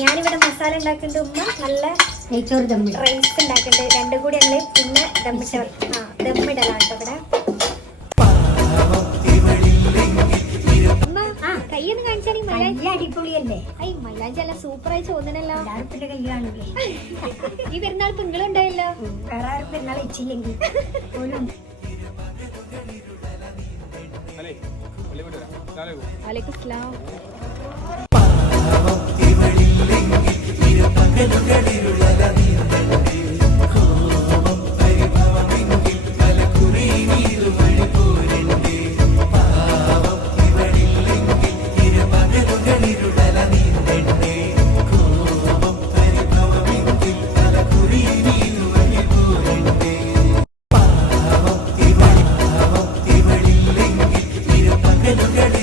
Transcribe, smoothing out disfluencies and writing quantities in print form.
ഞാനിവിടെ മസാല ഉണ്ടാക്കുന്നുണ്ട്. ഉമ്മ നല്ല നെയ്ച്ചോറ് റൈസ് ഉണ്ടാക്കുന്നുണ്ട്. രണ്ടും കൂടി ഞങ്ങൾ പിന്നെ ദമ്മിടലാണ് ഇവിടെ. കയ്യൊന്ന് കാണിച്ചാണെങ്കിൽ അടിപൊളിയല്ലേ? മൈലാഞ്ചി അല്ല സൂപ്പറായി തോന്നണല്ലോ. കയ്യാണല്ലേ ഈ പെരുന്നാൾ പെങ്ങളുണ്ടായല്ലോ. വേറെ ആരും പെരുന്നാൾ വെച്ചില്ലെങ്കിൽ പോലും. വലൈക്കും സ്ലാം. Look at